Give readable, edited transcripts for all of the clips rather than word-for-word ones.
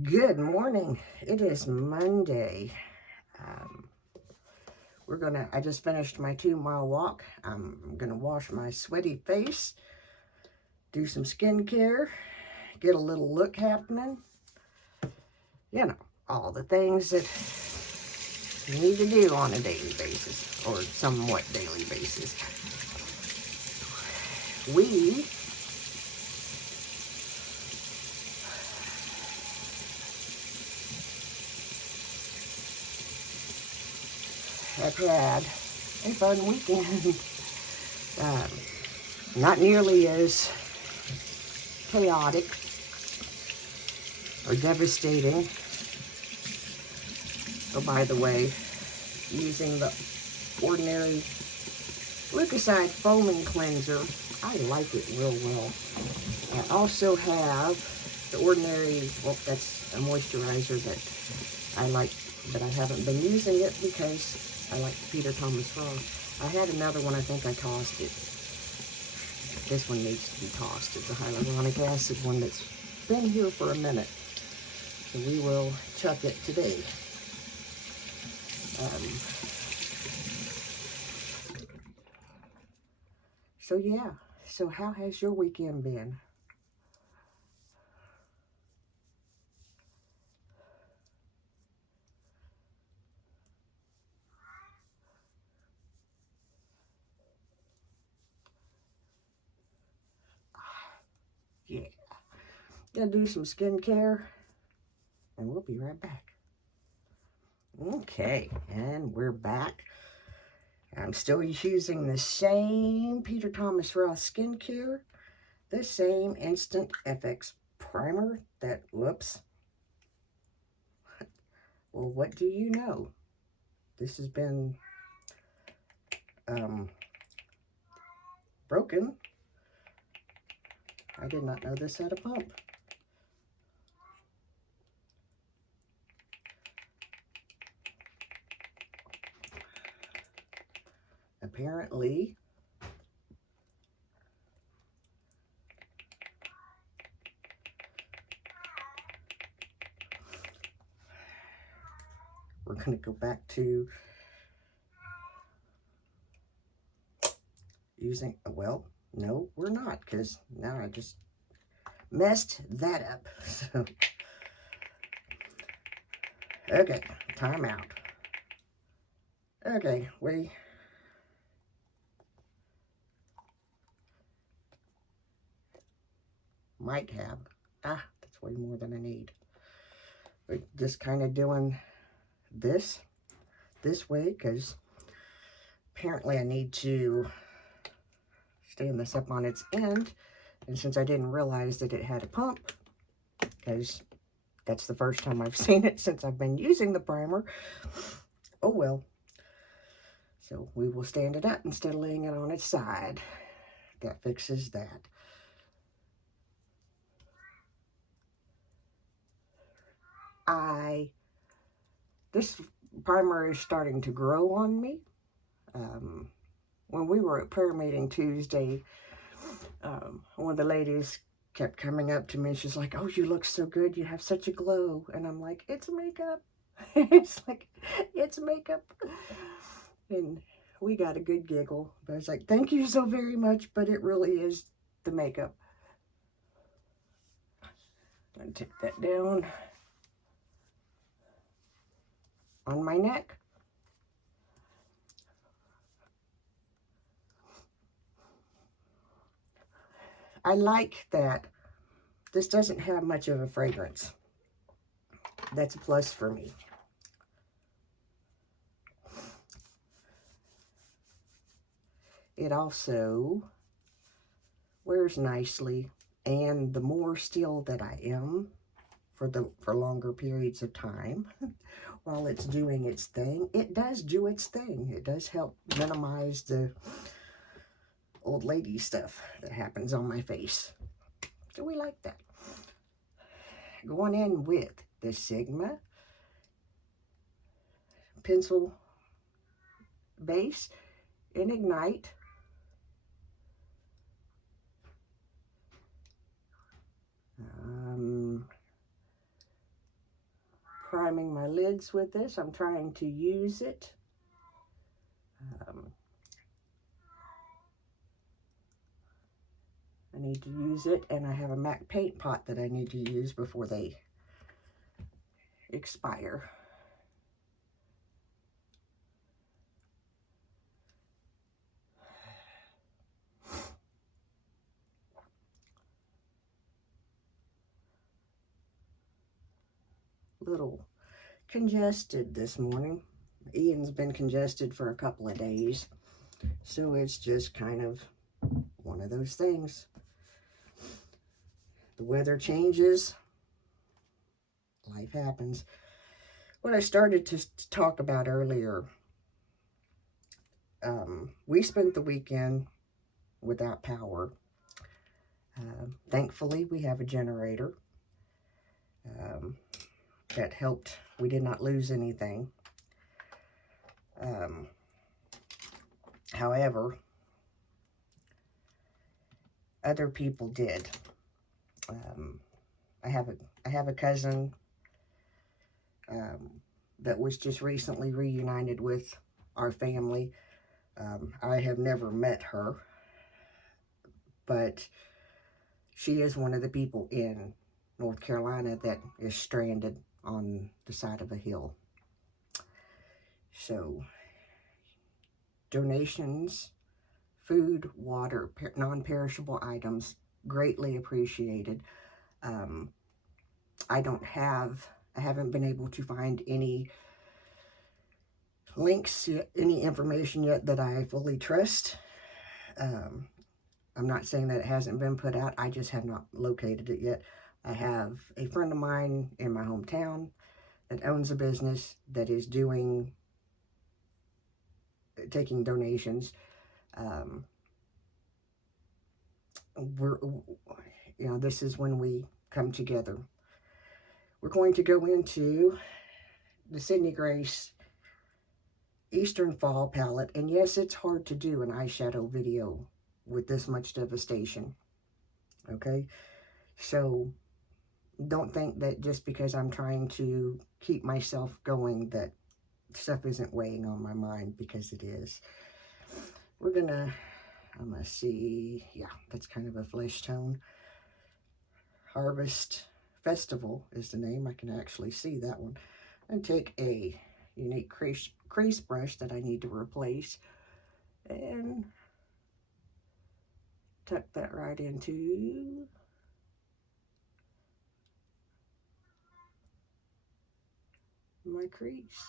Good morning. It is Monday. Um, I just finished my 2-mile walk. I'm gonna wash my sweaty face, do some skincare, get a little look happening. You know, all the things that you need to do on a daily basis, or somewhat daily basis. We have had a fun weekend. um, Not nearly as chaotic or devastating. Oh, by the way, using the ordinary Glucoside foaming cleanser, I like it real well. I also have the ordinary, well, that's a moisturizer that I like, but I haven't been using it because I like the Peter Thomas Roth. I had another one, I think I tossed it. This one needs to be tossed. It's a hyaluronic acid one that's been here for a minute. So we will chuck it today. So yeah, so how has your weekend been? Yeah, gonna do some skincare and we'll be right back. Okay, and we're back. I'm still using the same Peter Thomas Roth skincare, the same Instant FX primer that, whoops. Well, what do you know? This has been broken. I did not know this had a pump. Apparently, we're going to go back to using, well, no, we're not, because now I just messed that up. So, okay, time out. Okay, we might have, that's way more than I need. We're just kind of doing this way, because apparently I need to stand this up on its end. And since I didn't realize that it had a pump, because that's the first time I've seen it since I've been using the primer, oh well. So we will stand it up instead of laying it on its side. That fixes that. This primer is starting to grow on me. When we were at prayer meeting Tuesday, one of the ladies kept coming up to me. She's like, "Oh, you look so good. You have such a glow." And I'm like, "It's makeup." It's like, "It's makeup." And we got a good giggle. But I was like, "Thank you so very much, but it really is the makeup." I'm going to take that down on my neck. I like that this doesn't have much of a fragrance. That's a plus for me. It also wears nicely, and the more still that I am for longer periods of time while it's doing its thing, it does do its thing. It does help minimize the old lady stuff that happens on my face. So we like that. Going in with the Sigma pencil base in Ignite. priming my lids with this. I'm trying to use it. I need to use it, and I have a MAC paint pot that I need to use before they expire. Little congested this morning. Ian's been congested for a couple of days, so it's just kind of one of those things. The weather changes, life happens. What I started to talk about earlier, we spent the weekend without power. Thankfully, we have a generator that helped. We did not lose anything. However, other people did. I have a cousin that was just recently reunited with our family. I have never met her, but she is one of the people in North Carolina that is stranded on the side of a hill. So, donations, food, water, non-perishable items, greatly appreciated. I haven't been able to find any links, any information yet that I fully trust. I'm not saying that it hasn't been put out. I just have not located it yet. I have a friend of mine in my hometown that owns a business that is taking donations. This is when we come together. We're going to go into the Sydney Grace Eastern Fall palette. And yes, it's hard to do an eyeshadow video with this much devastation. Okay? So don't think that just because I'm trying to keep myself going that stuff isn't weighing on my mind, because it is. I'm gonna see, yeah, that's kind of a flesh tone. Harvest Festival is the name. I can actually see that one. And take a unique crease brush that I need to replace and tuck that right into my crease.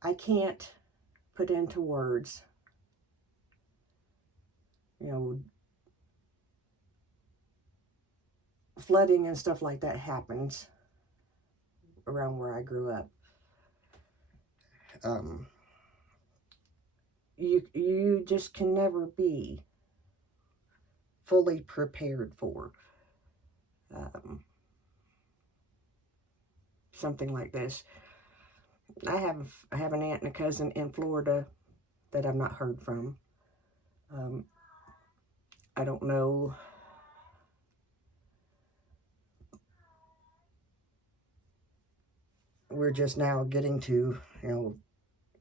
I can't put into words, flooding and stuff like that happens around where I grew up. You just can never be fully prepared for something like this. I have an aunt and a cousin in Florida that I've not heard from. I don't know. We're just now getting to,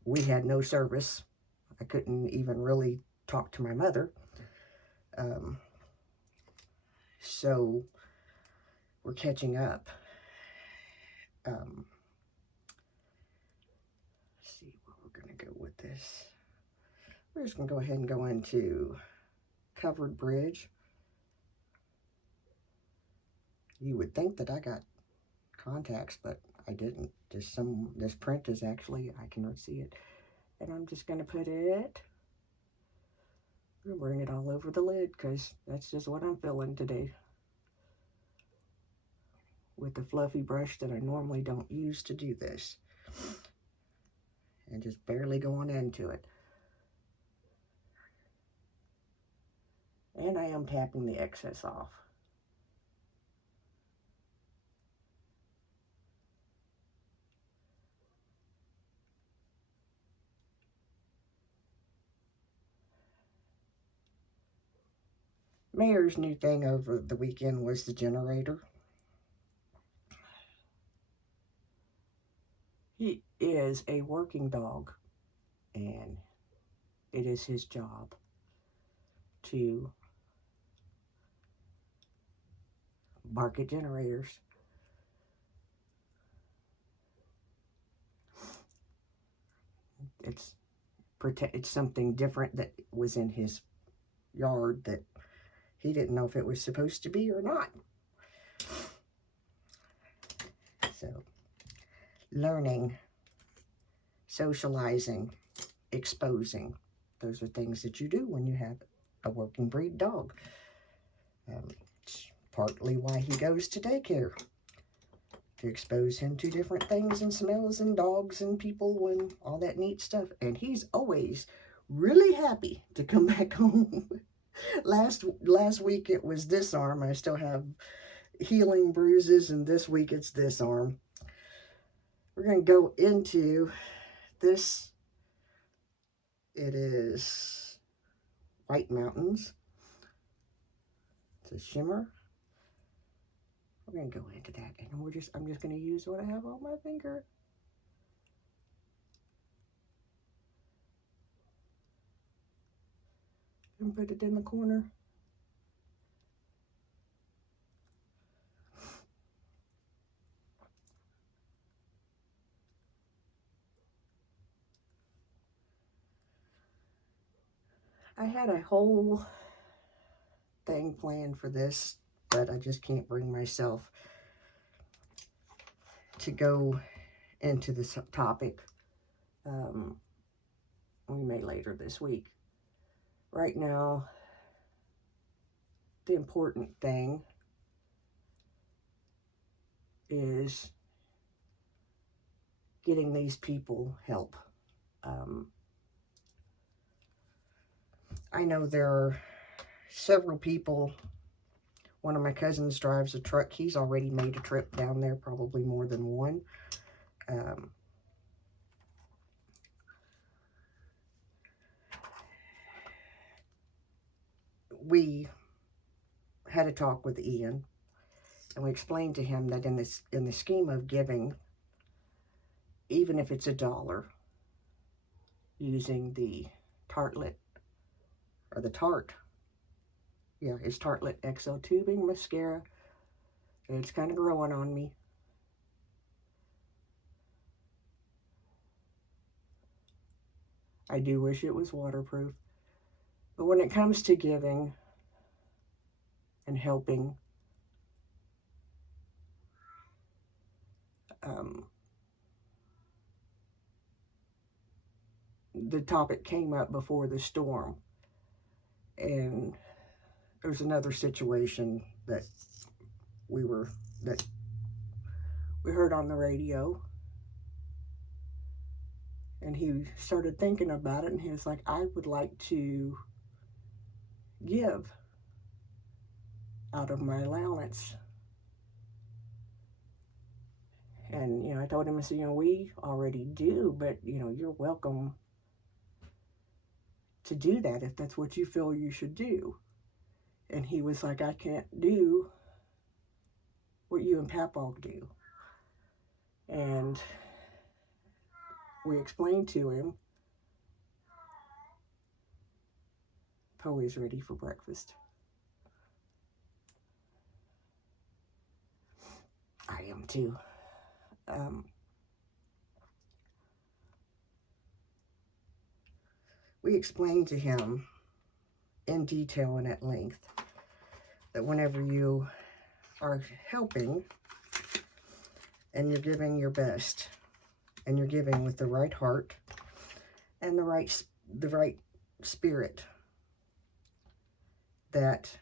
we had no service. I couldn't even really talk to my mother. So we're catching up. Let's see where we're going to go with this. We're just going to go ahead and go into Covered Bridge. You would think that I got contacts, but I didn't. This print is actually, I cannot see it. And I'm just going to put it, bring it all over the lid, because that's just what I'm feeling today. With the fluffy brush that I normally don't use to do this. And just barely going into it. And I am tapping the excess off. Mayor's new thing over the weekend was the generator. He is a working dog, and it is his job to bark at generators. It's something different that was in his yard that he didn't know if it was supposed to be or not. So, learning, socializing, exposing. Those are things that you do when you have a working breed dog. It's partly why he goes to daycare, to expose him to different things and smells and dogs and people and all that neat stuff. And he's always really happy to come back home. Last week it was this arm. I still have healing bruises, and this week it's this arm. We're going to go into this. It is White Mountains. It's a shimmer. We're going to go into that, and I'm just going to use what I have on my finger. And put it in the corner. I had a whole thing planned for this, but I just can't bring myself to go into this topic. We may later this week. Right now, the important thing is getting these people help. I know there are several people. One of my cousins drives a truck. He's already made a trip down there, probably more than one. We had a talk with Ian, and we explained to him that in the scheme of giving, even if it's $1, using the Tartlet, or the Tarte, yeah, it's Tartlet XO tubing mascara. It's kind of growing on me. I do wish it was waterproof. But when it comes to giving and helping, the topic came up before the storm. And there's another situation that we heard on the radio. And he started thinking about it, and he was like, I would like to give out of my allowance. And, I told him, I said, we already do, but, you're welcome to do that if that's what you feel you should do. And he was like, I can't do what you and Papog do. And we explained to him, Poe is ready for breakfast. I am too. We explained to him in detail and at length that whenever you are helping and you're giving your best and you're giving with the right heart and the right spirit, that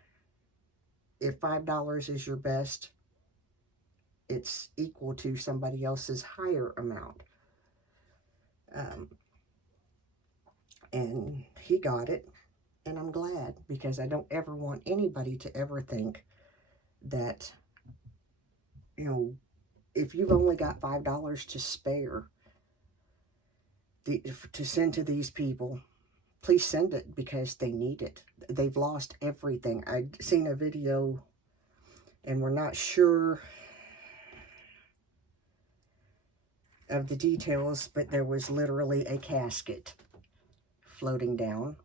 if $5 is your best, it's equal to somebody else's higher amount. And he got it, and I'm glad, because I don't ever want anybody to ever think that, if you've only got $5 to spare to send to these people, please send it because they need it. They've lost everything. I'd seen a video, and we're not sure of the details, but there was literally a casket floating down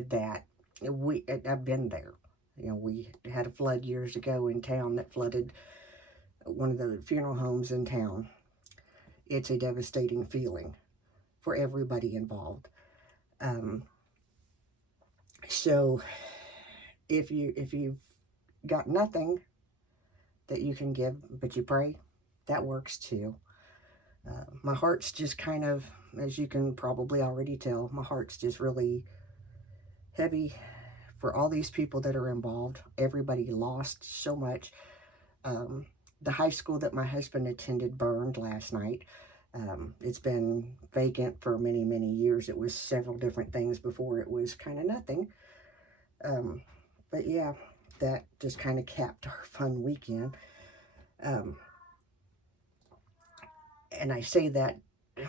that I've been there. You know, we had a flood years ago in town that flooded one of the funeral homes in town. It's a devastating feeling for everybody involved. So if you've got nothing that you can give, but you pray, that works too. My heart's just kind of, as you can probably already tell, my heart's just really heavy for all these people that are involved. Everybody lost so much. The high school that my husband attended burned last night. It's been vacant for many, many years. It was several different things before it was kind of nothing. But yeah, that just kind of capped our fun weekend. And I say that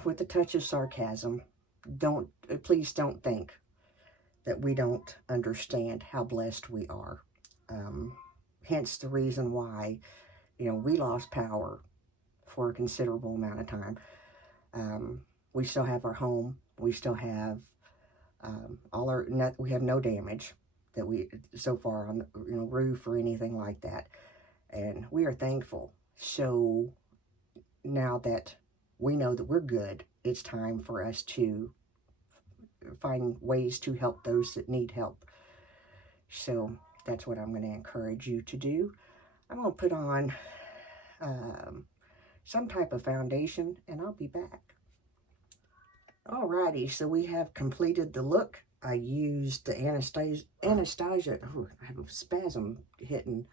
with a touch of sarcasm. Please don't think that we don't understand how blessed we are. Hence the reason why, you know, we lost power for a considerable amount of time. We still have our home. We still have we have no damage that we so far on the, you know, roof or anything like that, and we are thankful. So now that we know that we're good, it's time for us to find ways to help those that need help. So that's what I'm going to encourage you to do. I'm going to put on some type of foundation, and I'll be back. Alrighty, so we have completed the look. I used the Anastasia. Oh, I have a spasm hitting,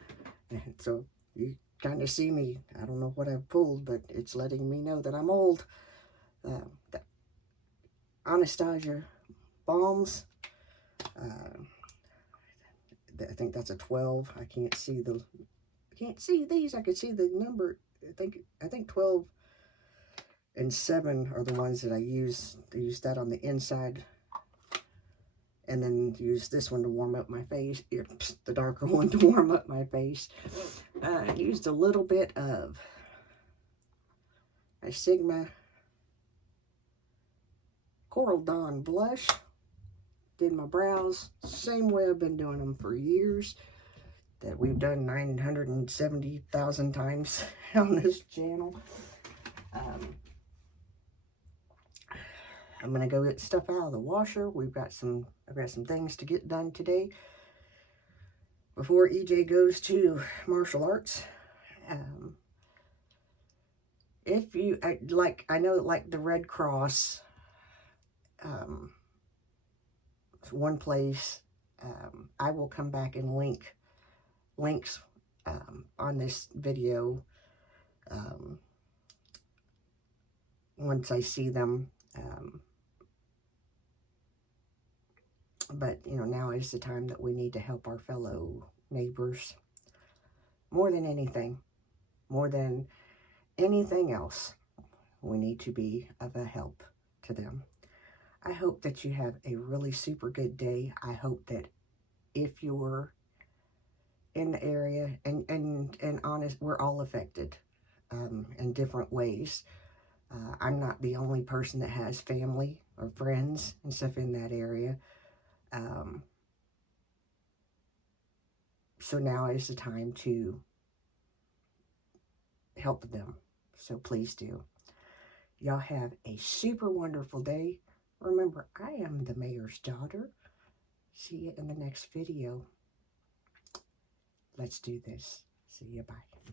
so you kind of see me. I don't know what I've pulled, but it's letting me know that I'm old. The Anastasia Balms. I think that's a 12. I can't see these. I could see the number. I think 12 and 7 are the ones that I use. I use that on the inside, and then use this one to warm up my face. The darker one to warm up my face. I used a little bit of a Sigma Coral Dawn blush. Did my brows same way I've been doing them for years, that we've done 970,000 times on this channel. I'm gonna go get stuff out of the washer. I've got some things to get done today before EJ goes to martial arts. If you I know like the Red Cross, one place, I will come back and links on this video once I see them. But, you know, now is the time that we need to help our fellow neighbors. More than anything else, we need to be of a help to them. I hope that you have a really super good day. I hope that if you're in the area, and honest, we're all affected in different ways. I'm not the only person that has family or friends and stuff in that area. So now is the time to help them. So please do. Y'all have a super wonderful day. Remember, I am the mayor's daughter. See you in the next video. Let's do this. See you. Bye.